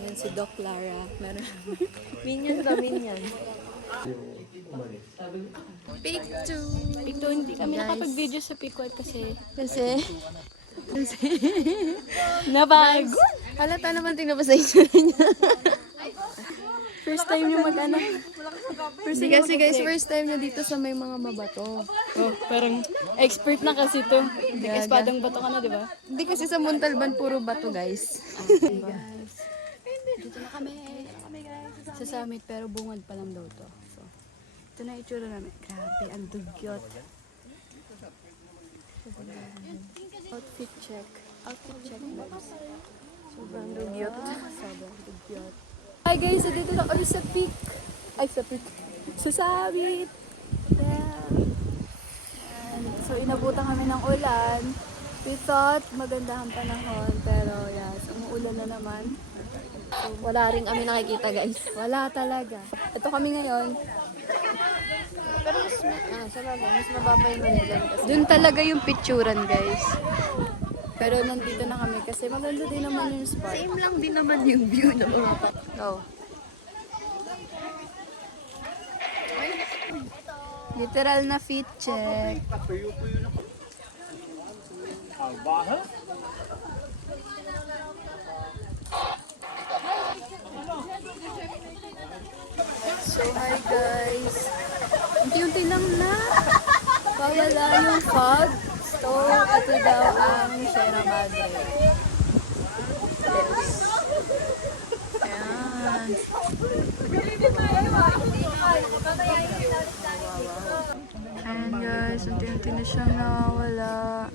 Ayan si Doc Lara. Meron minion ba? Minion. Picture! Ito, hindi kami nakapag-video sa Piquet kasi Kasi nabago. halata naman tingnan ba sa inyo niya. First time nyo mag-ano. Hindi kasi guys, first time niya dito sa may mga mabato. Oh, parang expert na kasi to. Hindi ka espadang bato ka na, di ba? Hindi kasi sa Montalban puro bato guys. Guys, dito na kami. Sa summit, pero bungad pa lang daw to. So, ito na itsura namin. Grabe, ang dugyot. Outfit check. Outfit check, guys. Sobrang dugyot. Sobrang dugyot. Hi guys, so dito na kami sa peak. Ay, sa peak. Sa summit. Yeah. So, inabutan kami ng ulan. We thought maganda ang panahon, pero yes, umuulan na naman. Wala rin kami nakikita guys. Wala talaga. Ito kami ngayon. Pero sa bagay, mas mababa yung Manila kasi. Doon talaga yung picturan, guys. Pero nandito na kami kasi maganda din naman yung spot. Same lang din naman yung view na mga Oh. Literal na fit check. So hi guys. Unti-unti lang na. Pawala yung fog. So ito daw ang Sierra Madre. Ayan. Ayan guys, unti-unti na siyang nawala.